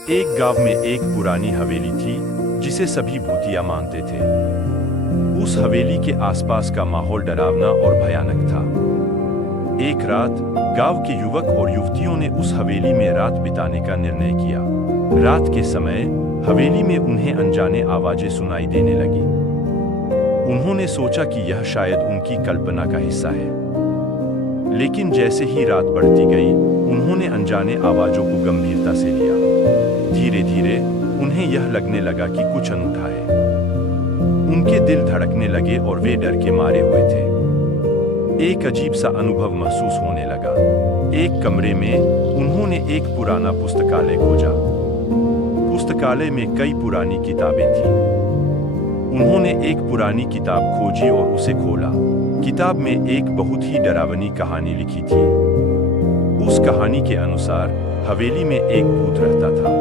एक गांव में एक पुरानी हवेली थी जिसे सभी भूतिया मानते थे। उस हवेली के आसपास का माहौल डरावना और भयानक था। एक रात गांव के युवक और युवतियों ने उस हवेली में रात बिताने का निर्णय किया। रात के समय हवेली में उन्हें अनजाने आवाजें सुनाई देने लगी। उन्होंने सोचा कि यह शायद उनकी कल्पना का हिस्सा है, लेकिन जैसे ही रात बढ़ती गई, उन्होंने अनजाने आवाजों को गंभीरता से लिया। धीरे धीरे उन्हें यह लगने लगा कि कुछ अनूठा है। उनके दिल धड़कने लगे और वे डर के मारे हुए थे। एक अजीब सा अनुभव महसूस होने लगा। एक कमरे में उन्होंने एक पुराना पुस्तकालय खोजा। पुस्तकालय में कई पुरानी किताबें थीं। उन्होंने एक पुरानी किताब खोजी और उसे खोला। किताब में एक बहुत ही डरावनी कहानी लिखी थी। उस कहानी के अनुसार हवेली में एक भूत रहता था।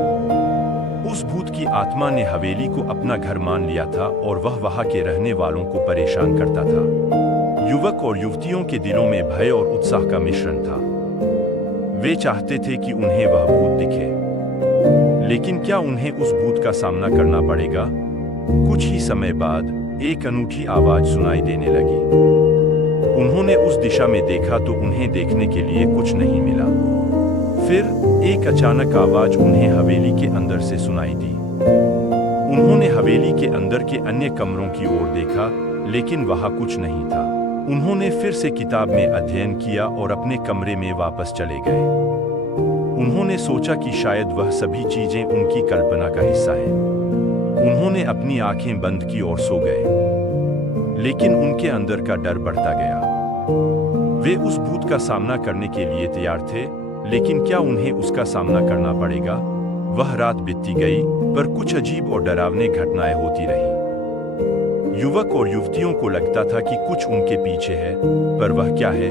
उस भूत की आत्मा ने हवेली को अपना घर मान लिया था और वह वहां के रहने वालों को परेशान करता था। युवक और युवतियों के दिलों में भय और उत्साह का मिश्रण था। वे चाहते थे कि उन्हें वह भूत दिखे, लेकिन क्या उन्हें उस भूत का सामना करना पड़ेगा? कुछ ही समय बाद एक अनूठी आवाज सुनाई देने लगी। उन्होंने उस दिशा में देखा तो उन्हें देखने के लिए कुछ नहीं मिला। फिर एक अचानक आवाज उन्हें हवेली के अंदर से सुनाई दी। उन्होंने हवेली के अंदर के अन्य कमरों की ओर देखा, लेकिन वहां कुछ नहीं था। उन्होंने फिर से किताब में अध्ययन किया और अपने कमरे में वापस चले गए। उन्होंने सोचा कि शायद वह सभी चीजें उनकी कल्पना का हिस्सा हैं। उन्होंने अपनी आंखें बंद की और सो गए, लेकिन उनके अंदर का डर बढ़ता गया। वे उस भूत का सामना करने के लिए तैयार थे, लेकिन क्या उन्हें उसका सामना करना पड़ेगा? वह रात बीतती गई, पर कुछ अजीब और डरावनी घटनाएं होती रहीं। युवक और युवतियों को लगता था कि कुछ उनके पीछे है, पर वह क्या है,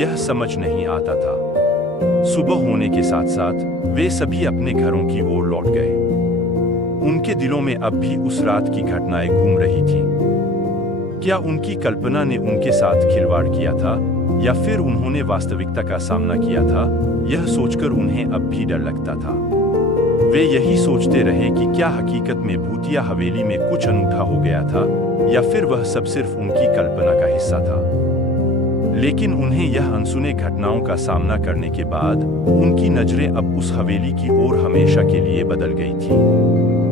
यह समझ नहीं आता था। सुबह होने के साथ साथ वे सभी अपने घरों की ओर लौट गए। उनके दिलों में अब भी उस रात की घटनाएं घूम रही थीं। क्या उनकी कल्पना ने उनके साथ खिलवाड़ किया था, या फिर उन्होंने वास्तविकता का सामना किया था? यह सोचकर उन्हें अब भी डर लगता था। वे यही सोचते रहे कि क्या हकीकत में भूतिया हवेली में कुछ अनूठा हो गया था, या फिर वह सब सिर्फ उनकी कल्पना का हिस्सा था। लेकिन उन्हें यह अनसुने घटनाओं का सामना करने के बाद उनकी नजरें अब उस हवेली की ओर हमेशा के लिए बदल गई थीं।